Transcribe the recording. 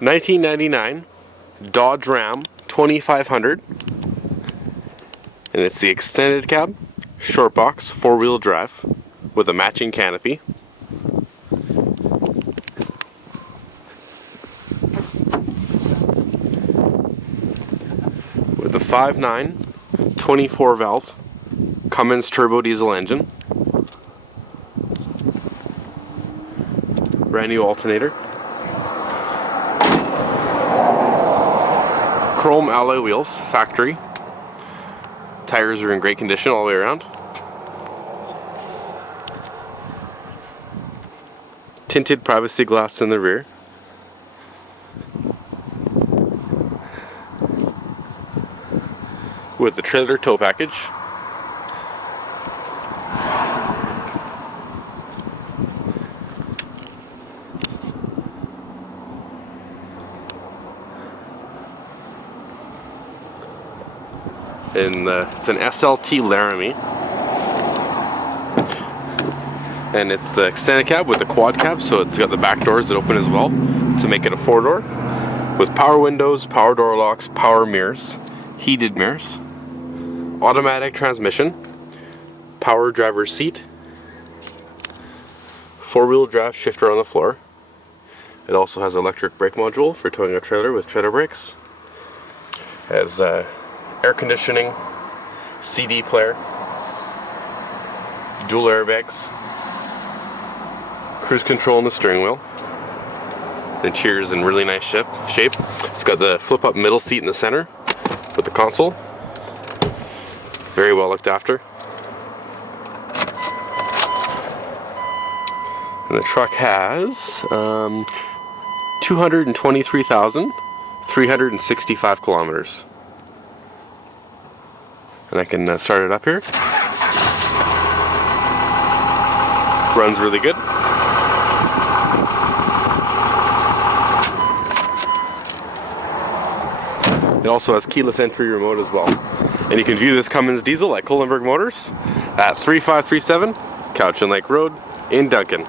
1999 Dodge Ram 2500, and it's the extended cab, short box, 4-wheel drive with a matching canopy. With the 5.9 24 valve Cummins turbo diesel engine. Brand new alternator. Chrome alloy wheels, factory. Tires are in great condition all the way around. Tinted privacy glass in the rear. With the trailer tow package. And it's an SLT Laramie, and it's the extended cab with the quad cab, so it's got the back doors that open as well to make it a 4-door with power windows, power door locks, power mirrors, heated mirrors, automatic transmission, power driver's seat, 4-wheel drive shifter on the floor. It also has electric brake module for towing a trailer with trailer brakes. It has air conditioning, CD player, dual airbags, cruise control on the steering wheel. The interior's in really nice shape. It's got the flip up middle seat in the center with the console. Very well looked after. And the truck has 223,365 kilometers. And I can start it up here. Runs really good. It also has keyless entry remote as well. And you can view this Cummins diesel at Kolenberg Motors at 3537 Couch and Lake Road in Duncan.